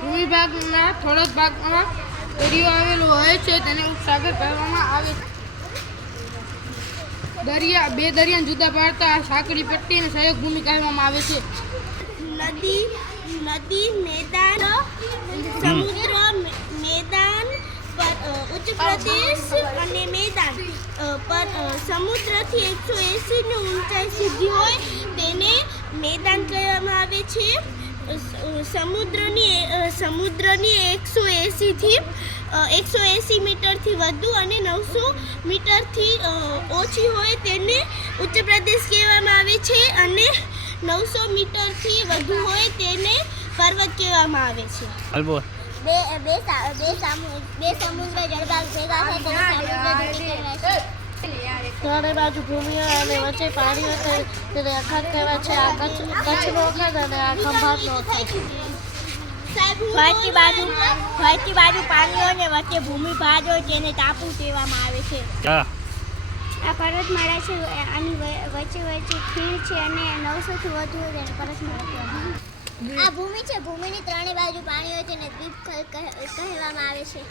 ભૂમિભાગના થોડાક ભાગમાં દરિયો આવેલો હોય છે તેને ઉપસાગર કહેવામાં આવે છે. બે દરિયાને જુદા પાડતા આ સાંકડી પટ્ટીને સહયોગ ભૂમિ કહેવામાં આવે છે. નદી મેદાન સમુદ્ર મેદાન ઉચ્ચ પ્રદેશ અને મેદાન પર સમુદ્રથી 180 ની ઊંચાઈ સુધી હોય તેને મેદાન કહેવામાં આવે છે. સમુદ્રની 180 મીટરથી વધુ અને 900 મીટરથી ઓછી હોય તેને ઉચ્ચ પ્રદેશ કહેવામાં આવે છે અને 900 મીટરથી વધુ હોય તેને પર્વત કહેવામાં આવે છે. બે સમુદ્ર જળભાગ ભેગા થાય ત્રણે બાજુ ભૂમિ અને વચ્ચે પાણી હોય તેને અખાત કહેવાય છે. આ કચ્છનો અખાત અને આ ખંભાતનો અખાત. ફરતી બાજુ પાણી હોય ને વચ્ચે ભૂમિ ભાગ હોય તેને ટાપુ કહેવામાં આવે છે. આ પર્વતમાળા છે. આની વચ્ચે ખીણ છે અને 900 થી વધુ હોય તેને પર્વતમાળા કહેવામાં આવે છે. આ ભૂમિ છે. ભૂમિની ત્રણે બાજુ પાણી હોય તેને દ્વીપ કહેવામાં આવે છે.